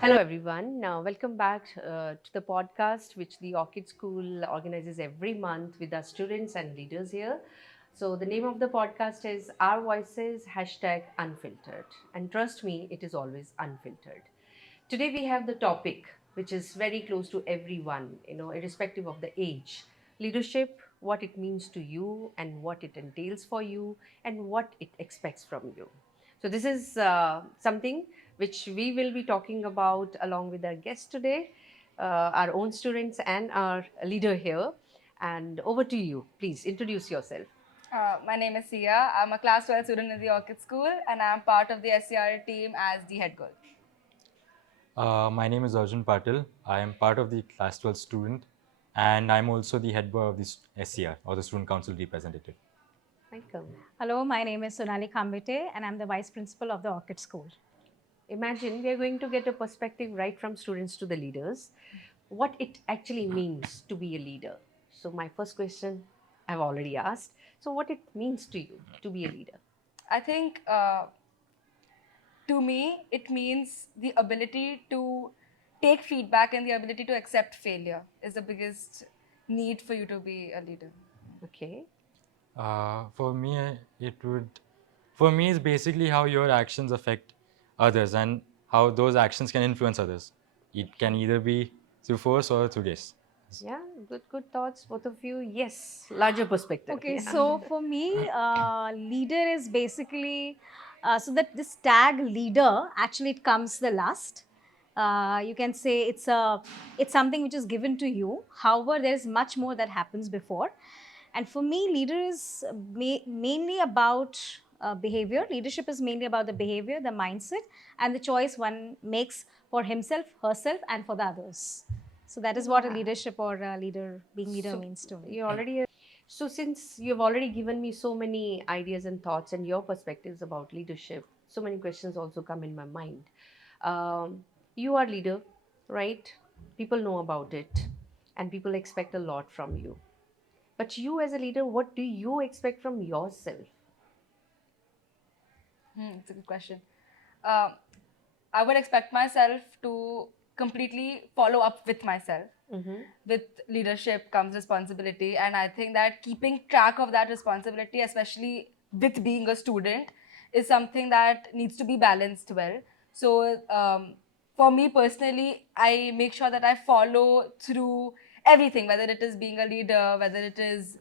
Hello, everyone. Welcome back to the podcast which the Orchid School organizes every month with our students and leaders here. So, the name of the podcast is Our Voices #Unfiltered. And trust me, it is always unfiltered. Today, we have the topic which is very close to everyone, irrespective of the age leadership, what it means to you, and what it entails for you, and what it expects from you. So, this is something which we will be talking about along with our guest today, our own students, and our leader here. And over to you. Please introduce yourself. My name is Siya. I'm a class 12 student in the Orchid School and I'm part of the SCR team as the head girl. My name is Arjun Patil. I am part of the Class 12 student and I'm also the head boy of the SCR or the Student Council representative. Welcome. Hello, my name is Sonali Khambete and I'm the Vice Principal of the Orchid School. Imagine we are going to get a perspective right from students to the leaders, what it actually means to be a leader. So, my first question I've already asked. So, what it means to you to be a leader? I think to me, it means the ability to take feedback and the ability to accept failure is the biggest need for you to be a leader. Okay. For me, it's basically how your actions affect others and how those actions can influence others. It can either be through force or through grace. Yeah, good thoughts, both of you. Yes, larger perspective. Okay, Yeah. so for me, leader is basically so that this tag leader actually it comes the last. You can say it's something which is given to you. However, there is much more that happens before. And for me, leader is mainly about behavior. Leadership is mainly about the behavior, the mindset, and the choice one makes for himself, herself, and for the others. So that is what a Yeah. leadership or a being leader So means to me. you already so since you've already given me so many ideas and thoughts and your perspectives about leadership, so many questions also come in my mind. You are leader, right? People know about it, and people expect a lot from you. But you, as a leader, what do you expect from yourself? It's a good question. Uh, I would expect myself to completely follow up with myself. With leadership comes responsibility, and I think that keeping track of that responsibility, especially with being a student, is something that needs to be balanced well. So, for me personally, I make sure that I follow through everything, whether it is being a leader, whether it is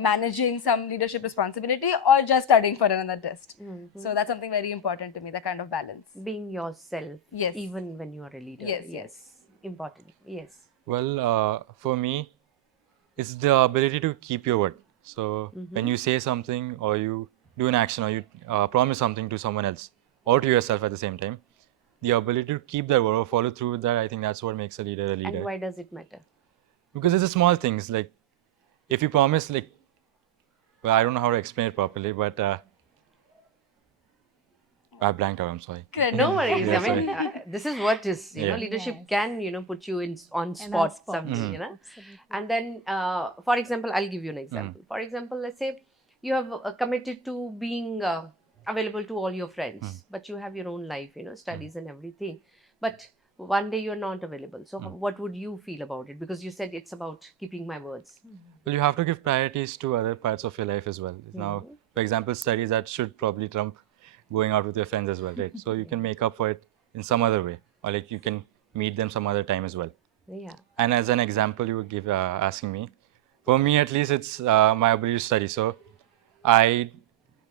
managing some leadership responsibility, or just studying for another test. So that's something very important to me, that kind of balance. Being yourself, Yes. even when you are a leader. Yes. Important. Yes. Well, for me, it's the ability to keep your word. So when you say something or you do an action or you promise something to someone else or to yourself at the same time, the ability to keep that word or follow through with that, I think that's what makes a leader a And leader. why does it matter? Because it's the small things. Like if you promise, like, well, I don't know how to explain it properly, but I blanked out. I'm sorry. No worries. Yeah, I mean, sorry. this is what is, Yeah. leadership Yes. can, put you in on And spot, on spot. something, Absolutely. And then, for example, I'll give you an example. For example, let's say you have committed to being available to all your friends, but you have your own life, studies and everything. But one day you're not available. So, what would you feel about it? Because you said it's about keeping my words. Well, you have to give priorities to other parts of your life as well. Now, for example, studies that should probably trump going out with your friends as well, right? So you can make up for it in some other way, or like you can meet them some other time as well. Yeah. And as an example, you would give asking me, for me at least, it's my ability to study. So I,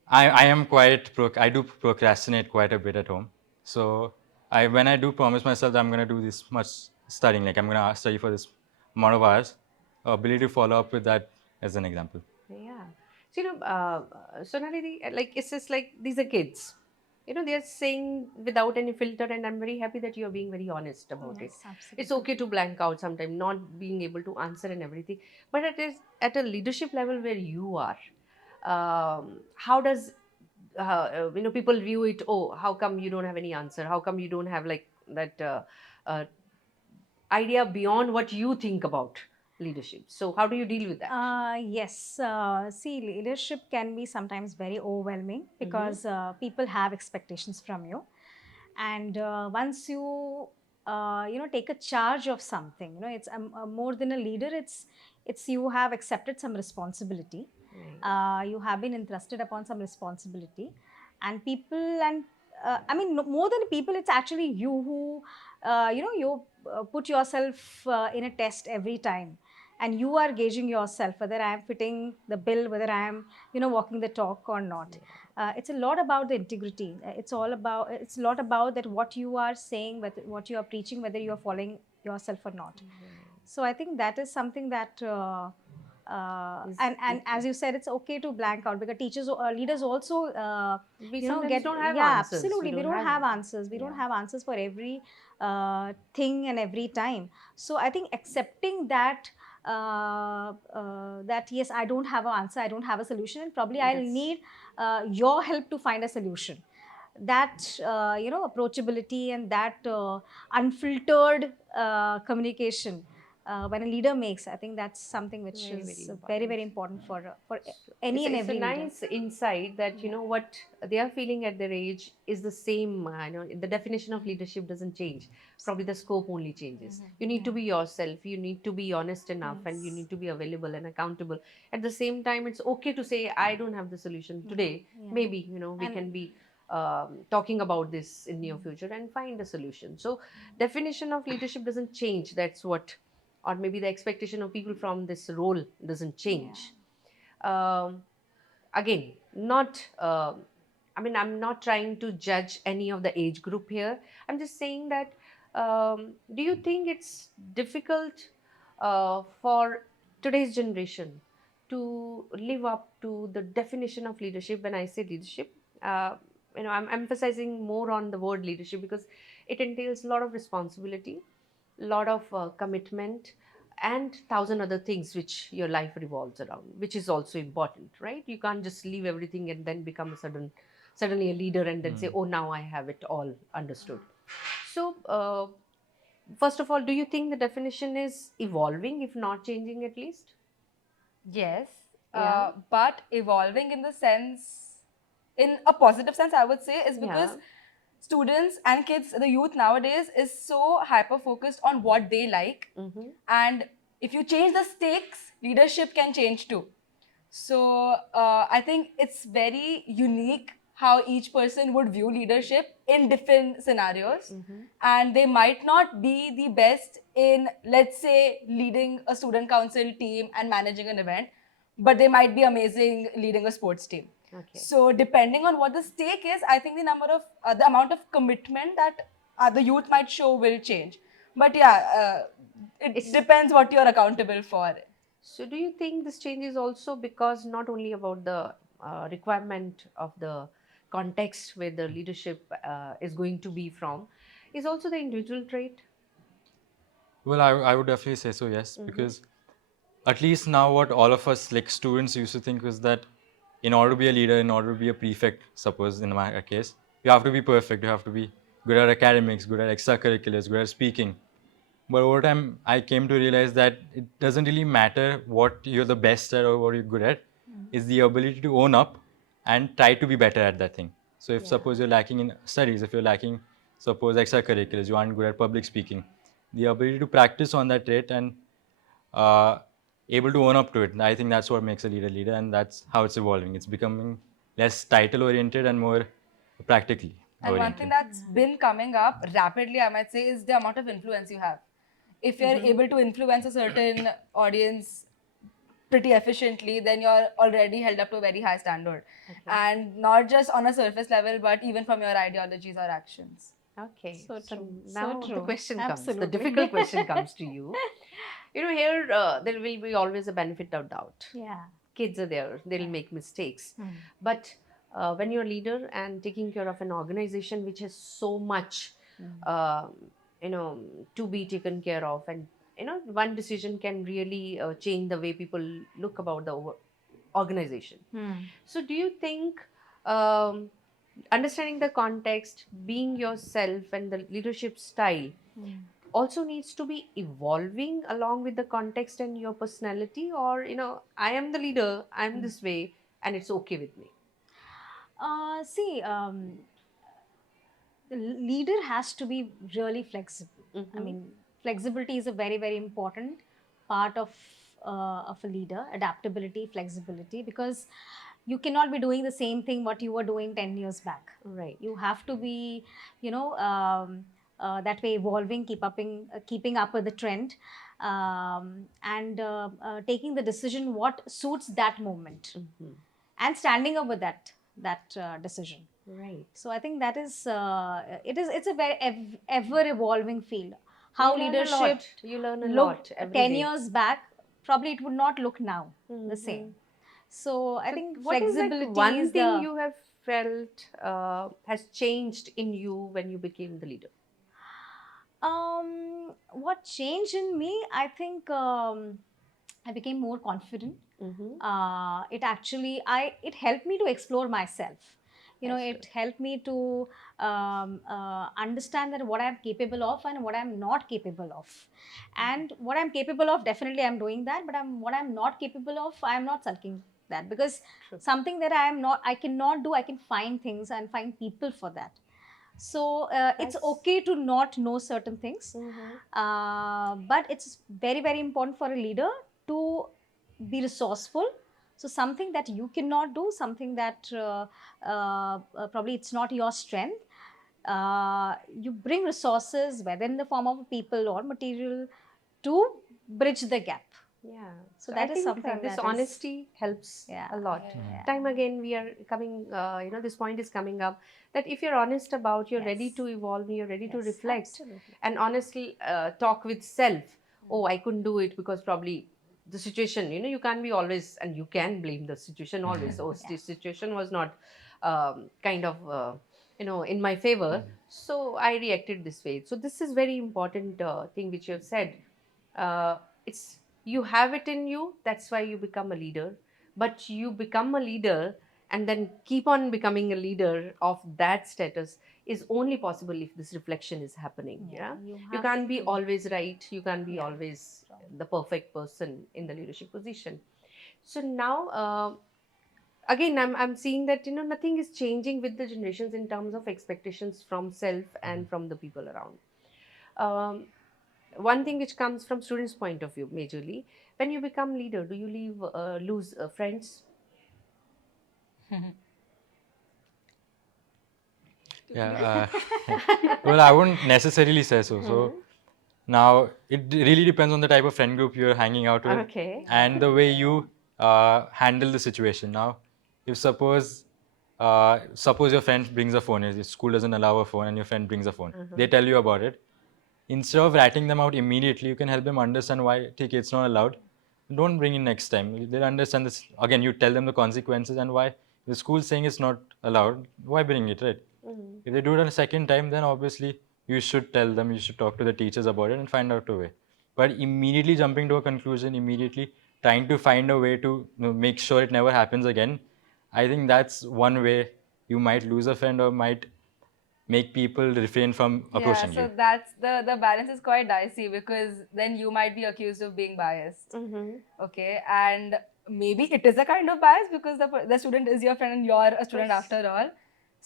I am I do procrastinate quite a bit at home. So when I do promise myself that I'm going to do this much studying, like I'm going to study for this amount of hours, ability to follow up with that as an example. Yeah. So, Sonali, like, it's just like these are kids. They're saying without any filter, and I'm very happy that you're being very honest about it. Yes, absolutely. It's okay to blank out sometimes, not being able to answer and everything. But at a leadership level where you are, how does people view it? Oh, how come you don't have any answer? How come you don't have like that uh, idea beyond what you think about leadership? So, how do you deal with that? Yes. See, leadership can be sometimes very overwhelming because people have expectations from you. And once you take a charge of something. It's more than a leader. It's you have accepted some responsibility. Right. You have been entrusted upon some responsibility, and people and I mean, more than people, it's actually you who you put yourself in a test every time, and you are gauging yourself whether I am fitting the bill, whether I am walking the talk or not. It's a lot about the integrity. It's a lot about that what you are saying, what you are preaching, whether you are following yourself or not. So I think that is something that and as you said, it's okay to blank out, because teachers leaders also We sometimes don't have yeah, answers. We absolutely, they don't don't have, have answers. We don't yeah. have answers for every thing and every time. So I think accepting that that yes, I don't have an answer, I don't have a solution, and probably I'll That's need your help to find a solution. That approachability and that unfiltered communication when a leader makes, I think that's something which very, very is very, important. very important for It's any and it's a every leader. nice insight that Yeah. what they are feeling at their age is the same. The definition of leadership doesn't change. Probably the scope only changes. You need to Yeah. be yourself. You need to be honest enough, and you Yes. need to be available and accountable. At the same time, it's okay to say I don't have the solution today. Yeah. Maybe we And can be talking about this in near future and find a solution. So definition of leadership doesn't change. That's what, or maybe the expectation of people from this role doesn't yeah. change. um, Again, not I mean, I'm not trying to judge any of the age group here. I'm just saying that do you think it's difficult for today's generation to live up to the definition of leadership? When I say leadership, I'm emphasizing more on the word leadership because it entails a lot of responsibility, lot of commitment, and thousand other things which your life revolves around, which is also important, right? You can't just leave everything and then become a suddenly a leader and then say, oh, now I have it all understood. So first of all, do you think the definition is evolving, if not changing at least? Yes, Yeah. but evolving in the sense, in a positive sense, I would say, is because Yeah. students and kids, the youth nowadays, is so hyper focused on what they like. Mm-hmm. And if you change the stakes, leadership can change too. So I think it's very unique how each person would view leadership in different scenarios. And they might not be the best in, let's say, leading a student council team and managing an event, but they might be amazing leading a sports team. Okay. So depending on what the stake is, I think the amount of commitment that the youth might show will change. But yeah, it It's depends what you're accountable for. So, do you think this change is also because not only about the requirement of the context where the leadership is going to be from, is also the individual trait? Well, I would definitely say so, yes, because at least now what all of us like students used to think was that in order to be a leader, in order to be a prefect, suppose in my case, you have to be perfect, you have to be good at academics, good at extracurriculars, good at speaking. But over time, I came to realize that it doesn't really matter what you're the best at or what you're good at. It's the ability to own up and try to be better at that thing. So if Yeah. suppose you're lacking in studies, if you're lacking, suppose extracurriculars, you aren't good at public speaking, the ability to practice on that trait and uh, able to own up to it. I think that's what makes a leader leader, and that's how it's evolving. It's becoming less title oriented and more practically And one thing oriented. that's been coming up rapidly, I might say, is the amount of influence you have. If you're able to influence a certain audience pretty efficiently, then you're already held up to a very high standard. And not just on a surface level, but even from your ideologies or actions. Okay. So So true. So now the true. question comes, the Absolutely. difficult question comes to you. Here there will be always a benefit of doubt. Yeah. Kids are there, they'll make mistakes. But when you're a leader and taking care of an organization which has so much, uh, to be taken care of, and one decision can really change the way people look about the organization. So, do you think um, understanding the context, being yourself, and the leadership style also needs to be evolving along with the context and your personality? Or I am the leader, I'm this way, and it's okay with me? See, the leader has to be really flexible. I Mhm. mean, flexibility is a very, very important part of a leader. Adaptability, flexibility, because you cannot be doing the same thing what you were doing 10 years back. Right. You have to be, that way evolving, keeping up with the trend, and taking the decision what suits that moment, Mhm. and standing up with that decision. Right. So I think that is it's a very ever evolving field. You How learn a leadership lot. You learn a looked lot every 10 day. years back, probably it would not look now the Mhm. same. So I So, think what is like flexibility one is thing the you have felt has changed in you when you became the leader? what changed in me. I think I became more confident. Mm-hmm. It helped me to explore myself. That's It good. helped me to understand that what I'm capable of and what I'm not capable of. And what I'm capable of, definitely I'm doing that. But what I'm not capable of, I'm not sulking that, because True. something that I cannot do, I can find things and find people for that. So it's That's. okay to not know certain things, Mm-hmm. but it's very, very important for a leader to be resourceful. So something that you cannot do, something that probably it's not your strength, you bring resources, whether in the form of people or material, to bridge the gap. Yeah. So So I that is think something this that is, honesty helps yeah, a lot. yeah, Time again, we are coming. This point is coming up that if you're honest about, you're ready yes, to evolve, you're ready to yes, reflect, absolutely, and honestly talk with self. Oh, I couldn't do it because probably the situation. You can't be always, and you can blame the situation always. Oh, yeah, this situation was not kind of in my favor, so I reacted this way. So this is very important thing which you have said. It's you have it in you, that's why you become a leader. But you become a leader and then keep on becoming a leader of that status is only possible if this reflection is happening. yeah, Yeah, you you have can't be to, always right, you can't be yeah, always strong. the perfect person in the leadership position. So now again, I'm seeing that nothing is changing with the generations in terms of expectations from self and from the people around. um, One thing which comes from students point of view majorly, when you become leader, do you lose friends? Yeah. Well, I wouldn't necessarily say so. So Mhm. now it really depends on the type of friend group you're hanging out with Okay. and the way you handle the situation. Now, if suppose your friend brings a phone, your school doesn't allow a phone, and your friend brings a phone, they Uh-huh. tell you about it. Instead of ratting them out immediately, you can help them understand why it's not allowed. Don't bring it next time. They'll understand this. Again, you tell them the consequences and why the school's saying it's not allowed. Why bring it, right? Mhm. If they do it a second time, then obviously you should tell them, you should talk to the teachers about it and find out a way. But immediately jumping to a conclusion, immediately trying to find a way to make sure it never happens again, I think that's one way you might lose a friend or might make people refrain from Yeah, approaching so you. that's the balance is quite dicey because then you might be accused of being biased. Mhm. Okay, and maybe it is a kind of bias because the student is your friend and you're a Of student course. after all.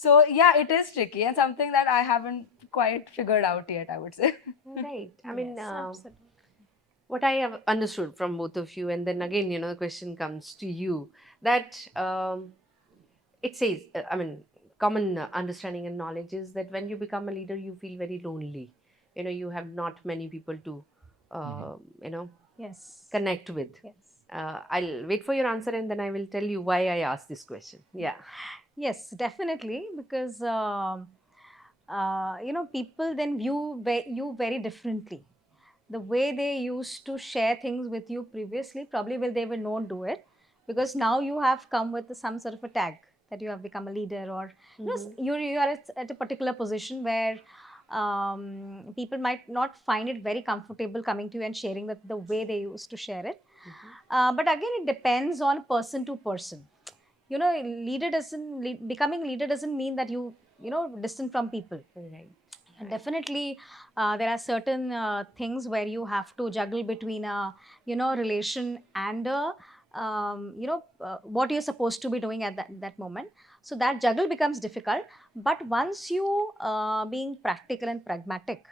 So yeah, it is tricky and something that I haven't quite figured out yet, I would say. Right. I mean, Yes, absolutely. what I have understood from both of you, and then again, the question comes to you that it says, I mean, common understanding and knowledge is that when you become a leader, you feel very lonely. You have not many people to, Yes, connect with. yes. I'll wait for your answer and then I will tell you why I asked this question. Yeah. Yes, definitely, because people then view you very differently. The way they used to share things with you previously, probably will they will not do it, because now you have come with some sort of a tag that you have become a leader, or Mm-hmm. you are at a particular position where people might not find it very comfortable coming to you and sharing the way they used to share it. Mm-hmm. But again, it depends on person to person. Becoming leader doesn't mean that distant from people. Right. And Right. definitely, there are certain things where you have to juggle between a relation and what you're supposed to be doing at that moment. So that juggle becomes difficult. But once you being practical and pragmatic,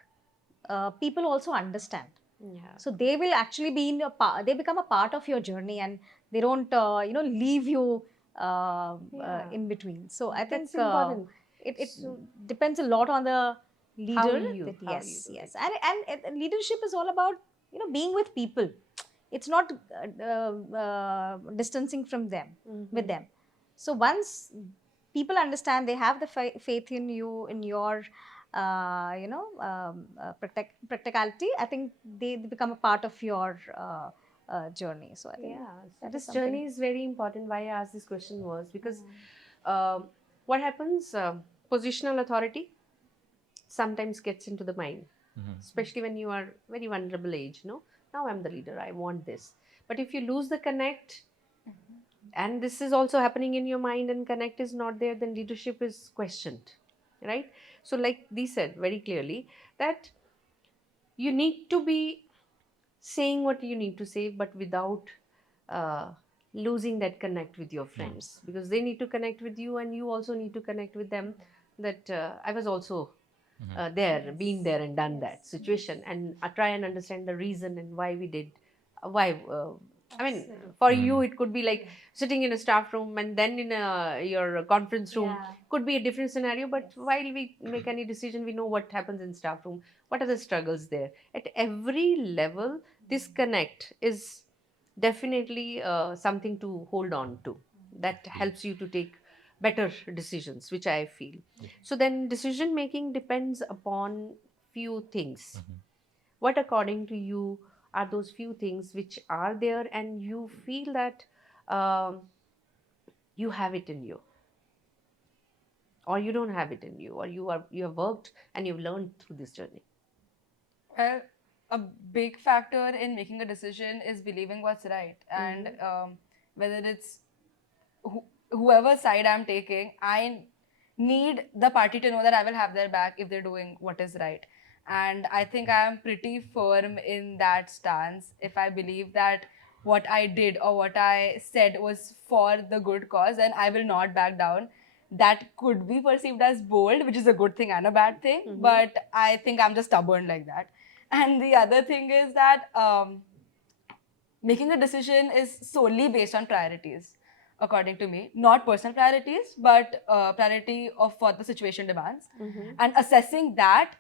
people also understand. Yeah. So they will actually be in they become a part of your journey, and they don't leave you Yeah. in between. So I think That's important. it So depends a lot on the leader. how you Yes, do yes, it. and leadership is all about being with people. It's not distancing from them with them. So once people understand, they have the faith in you, in your practicality, I think they become a part of your journey. So I think Yeah, so that is this something. journey is very important. Why I asked this question was because what happens, positional authority sometimes gets into the mind, especially when you are very vulnerable age. No, now I'm the leader, I want this. But if you lose the connect, and this is also happening in your mind, and connect is not there, then leadership is questioned, right? So, like Dee said very clearly, that you need to be saying what you need to say, but without uh, losing that connect with your friends, because they need to connect with you and you also need to connect with them, that I was also there, been there and done that situation, and try and understand the reason and why we did why I mean, for you it could be like sitting in a staff room, and then in your conference room could be a different scenario. But while we make any decision, we know what happens in staff room, what are the struggles there. At every level, this connect is definitely something to hold on to, that helps you to take better decisions, which I feel. So then decision making depends upon few things. What according to you are those few things which are there and you feel that um, you have it in you, or you don't have it in you, or you have worked and you've learned through this journey? Well, a big factor in making a decision is believing what's right, and whether it's whoever side I'm taking, I need the party to know that I will have their back if they're doing what is right. And I think I am pretty firm in that stance. If I believe that what I did or what I said was for the good cause, then I will not back down. That could be perceived as bold, which is a good thing and a bad thing, but I think I'm just stubborn like that. And the other thing is that making a decision is solely based on priorities, according to me. Not personal priorities, but priority of what the situation demands. And assessing that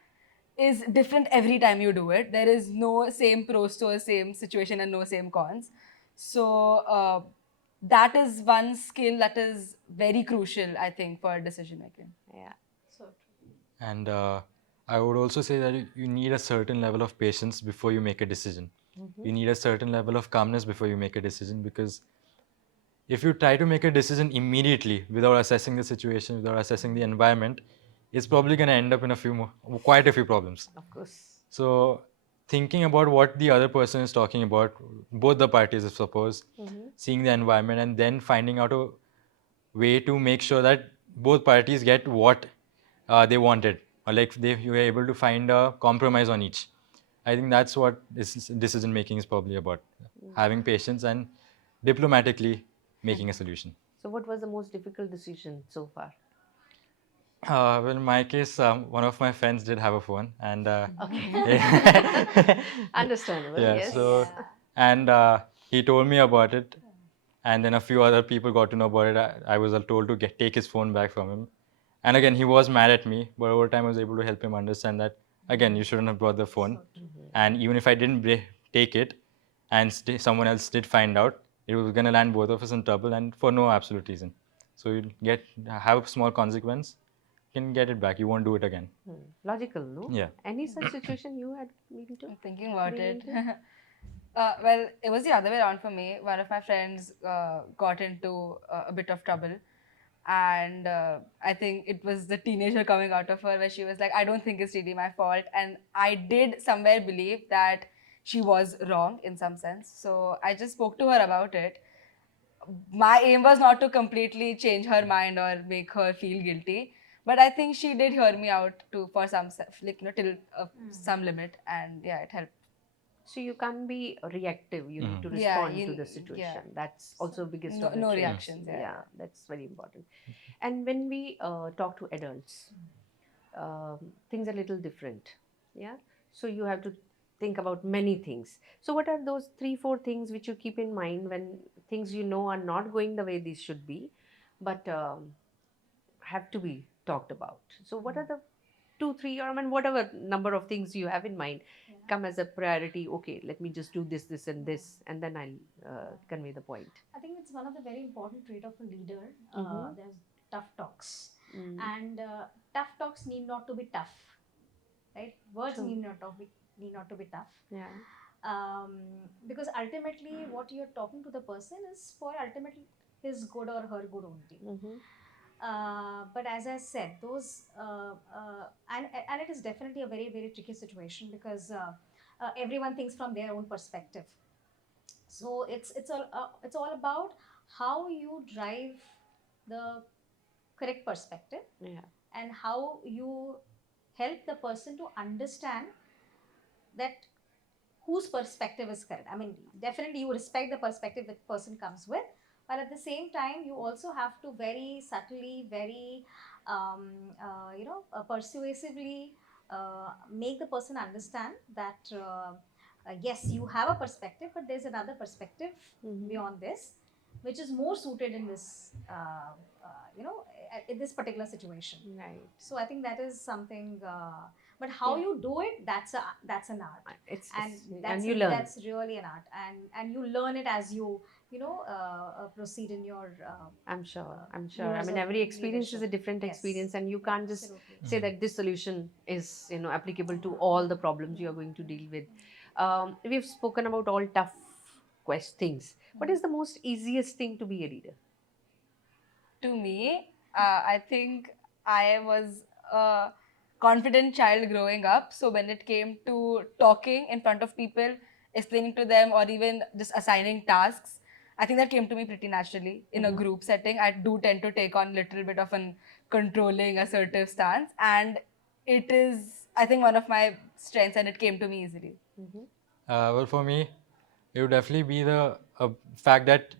is different every time you do it. There is no same pros to a same situation and no same cons. So that is one skill that is very crucial, I think, for decision making. Yeah. And I would also say that you need a certain level of patience before you make a decision. You need a certain level of calmness before you make a decision, because if you try to make a decision immediately without assessing the situation, without assessing the environment, it's probably going to end up in quite a few problems. Of course. So thinking about what the other person is talking about, both the parties, I suppose, seeing the environment, and then finding out a way to make sure that both parties get what they wanted, or like you were able to find a compromise on each. I think that's what decision making is probably about: having patience and diplomatically making a solution. So what was the most difficult decision so far? Well, in my case, one of my friends did have a phone, and Okay. Understandable, yeah, yes. so and he told me about it, and then a few other people got to know about it. I was told to take his phone back from him, and again he was mad at me, but over time I was able to help him understand that again you shouldn't have brought the phone, and even if I didn't take it, and someone else did find out, it was gonna land both of us in trouble, and for no absolute reason. So you have a small consequence, you can get it back. You won't do it again. Logical, no? Yeah. Any such situation you had been to? I'm thinking about Been it. into? Well, it was the other way around for me. One of my friends got into a bit of trouble. And I think it was the teenager coming out of her where she was like, I don't think it's really my fault. And I did somewhere believe that she was wrong in some sense. So I just spoke to her about it. My aim was not to completely change her mind or make her feel guilty. But I think she did hear me out too for some, like, till some limit. And yeah, it helped. So you can't be reactive. You need to Yeah, respond to the yeah. situation. That's also biggest No, of the no traits. reactions. Yeah. Yeah, that's very important. And when we talk to adults, things are a little different. Yeah. So you have to think about many things. So what are those 3, 4 things which you keep in mind when things you know are not going the way these should be, but have to be talked about? So what are the 2, 3, or I mean whatever number of things you have in mind come as a priority? Okay, let me just do this and this, and then I'll convey the point. I think it's one of the very important trait of a leader. There's tough talks, Mm. and tough talks need not to be tough, right? Words True. need not to be tough. Yeah. Because ultimately, what you're talking to the person is for ultimately his good or her good only. Mm-hmm. But as I said, those and it is definitely a very very tricky situation because everyone thinks from their own perspective. So it's all about how you drive the correct perspective Yeah. and how you help the person to understand that whose perspective is correct. I mean, definitely you respect the perspective that person comes with, but at the same time, you also have to very subtly, very, persuasively make the person understand that yes, you have a perspective, but there's another perspective beyond this, which is more suited in this, in this particular situation. Right. So I think that is something. But how you do it, that's an art, And you learn. that's really an art, and you learn it as you proceed in your. I'm sure. I years mean, of every experience is a leadership. different Yes. experience, and you can't just Absolutely. say that this solution is, applicable to all the problems you are going to deal with. We've spoken about all tough things. What is the most easiest thing to be a leader? To me, I think I was a confident child growing up. So when it came to talking in front of people, explaining to them, or even just assigning tasks, I think that came to me pretty naturally in a group setting. I do tend to take on a little bit of an controlling, assertive stance, and it is, I think, one of my strengths, and it came to me easily. Well, for me, it would definitely be the fact that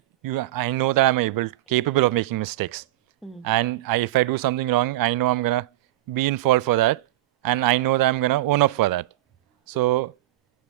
I know that I'm capable of making mistakes, and if I do something wrong, I know I'm gonna be in fault for that, and I know that I'm gonna own up for that. So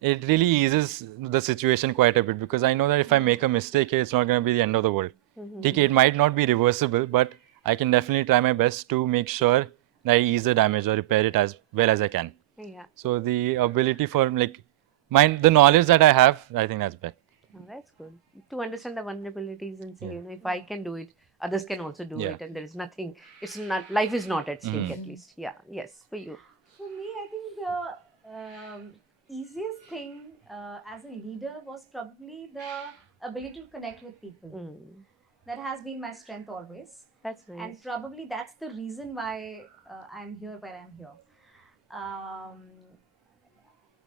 it really eases the situation quite a bit because I know that if I make a mistake here, it's not gonna be the end of the world. Okay, it might not be reversible, but I can definitely try my best to make sure that I ease the damage or repair it as well as I can. Yeah. So the ability for the knowledge that I have, I think that's better. Oh, that's good. To understand the vulnerabilities and say, Yeah. if I can do it, others can also do Yeah. it, and there is nothing. It's not, life is not at stake, at least. Yeah. Yes, for you. For me, I think the easiest thing as a leader was probably the ability to connect with people. That has been my strength always. That's nice. And probably that's the reason why I'm here where I'm here.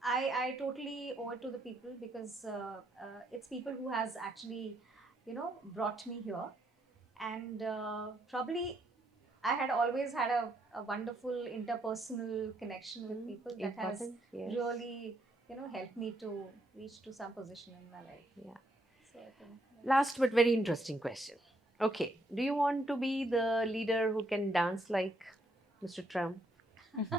I totally owe it to the people because it's people who has actually, brought me here. And probably I had always had a wonderful interpersonal connection with people that has Important, yes. really, helped me to reach to some position in my life. Yeah. So I think Last but very interesting question. Okay. Do you want to be the leader who can dance like Mr. Trump?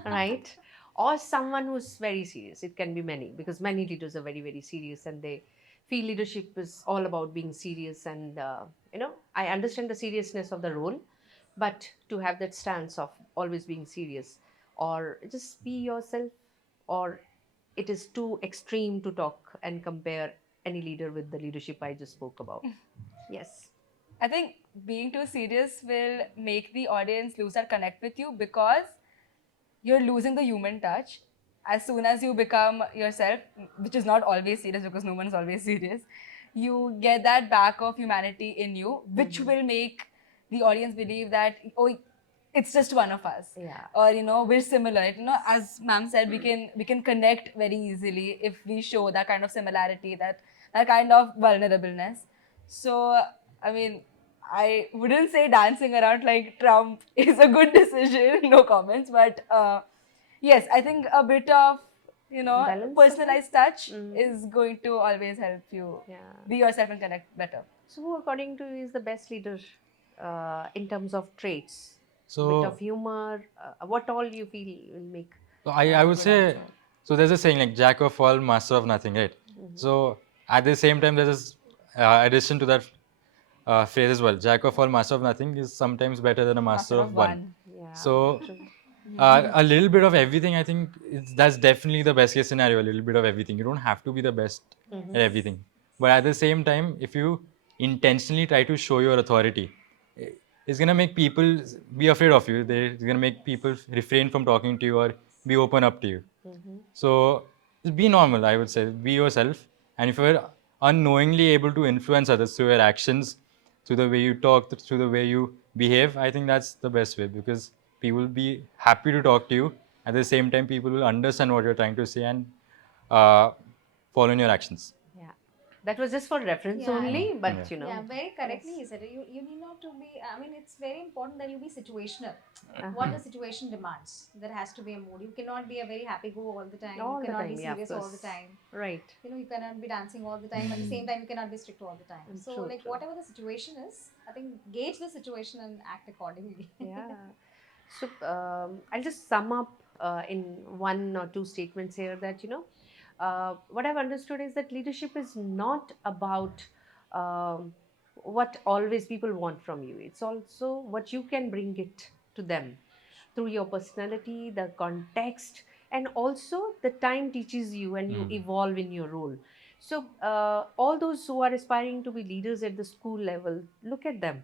Right? Or someone who's very serious? It can be many, because many leaders are very, very serious, and they feel leadership is all about being serious. And, I understand the seriousness of the role, but to have that stance of always being serious, or just be yourself, or it is too extreme to talk and compare any leader with the leadership I just spoke about. Yes. I think being too serious will make the audience lose that connect with you because you're losing the human touch. As soon as you become yourself, which is not always serious because no one is always serious, you get that back of humanity in you, which will make the audience believe that, oh, it's just one of us. Yeah. Or, we're similar. As ma'am said, we can connect very easily if we show that kind of similarity, that kind of vulnerableness. So, I mean, I wouldn't say dancing around like Trump is a good decision, no comments. But yes, I think a bit of Balance personalized touch Mm. is going to always help you Yeah. be yourself and connect better. So, who, according to you, is the best leader in terms of traits? Bit of So, humor. What all you feel will make I would good say, answer? so there's a saying like jack of all, master of nothing, right? So at the same time, there's this addition to that phrase as well. Jack of all, master of nothing is sometimes better than a master of one. Yeah. So True. a little bit of everything, I think that's definitely the best case scenario. A little bit of everything. You don't have to be the best at everything, but at the same time, if you intentionally try to show your authority, it's gonna make people be afraid of you. It's gonna make people refrain from talking to you or be open up to you. So just be normal, I would say. Be yourself. And if you're unknowingly able to influence others through your actions, through the way you talk, through the way you behave, I think that's the best way, because people will be happy to talk to you. At the same time, people will understand what you're trying to say and uh, follow in your actions. Yeah. That was just for reference Yeah, I only, think- but Yeah. you know. Yeah, very correctly he Yes. said it. You need not to be, I mean, it's very important that you be situational. What the situation demands. There has to be a mood. You cannot be a very happy go all the time. All You the cannot time, be yeah, of serious all the course. time. Right. You cannot be dancing all the time. At the same time, you cannot be strict all the time. So, True, like, true. whatever the situation is, I think gauge the situation and act accordingly. Yeah. So I'll just sum up in one or two statements here that, what I've understood is that leadership is not about what always people want from you. It's also what you can bring it to them through your personality, the context, and also the time teaches you and you evolve in your role. So, all those who are aspiring to be leaders at the school level, look at them.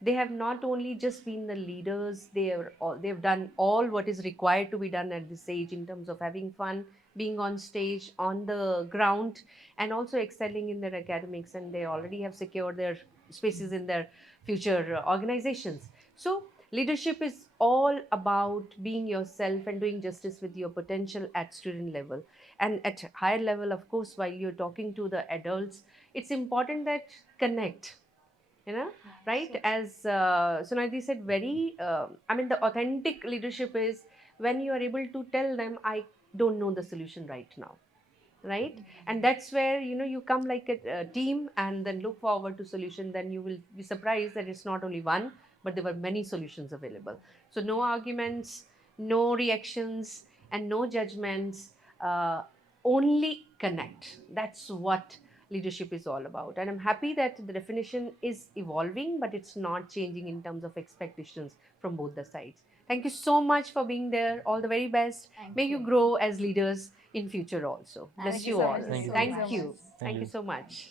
They have not only just been the leaders, they've done all what is required to be done at this age in terms of having fun, being on stage, on the ground, and also excelling in their academics, and they already have secured their spaces in their future organizations. So leadership is all about being yourself and doing justice with your potential at student level, and at higher level, of course, while you're talking to the adults, it's important that connect, right? As Sonali said, very I mean, the authentic leadership is when you are able to tell them, I don't know the solution right now, right? And that's where you come like a team and then look forward to solution. Then you will be surprised that it's not only one, but there were many solutions available. So no arguments, no reactions, and no judgments, uh, only connect. That's what leadership is all about, and I'm happy that the definition is evolving, but it's not changing in terms of expectations from both the sides. Thank you so much for being there. All the very best. Thank May you grow as leaders in future also. Bless Thank you you so all. much. Thank you so Thank much. you. Thank Thank you you. so much.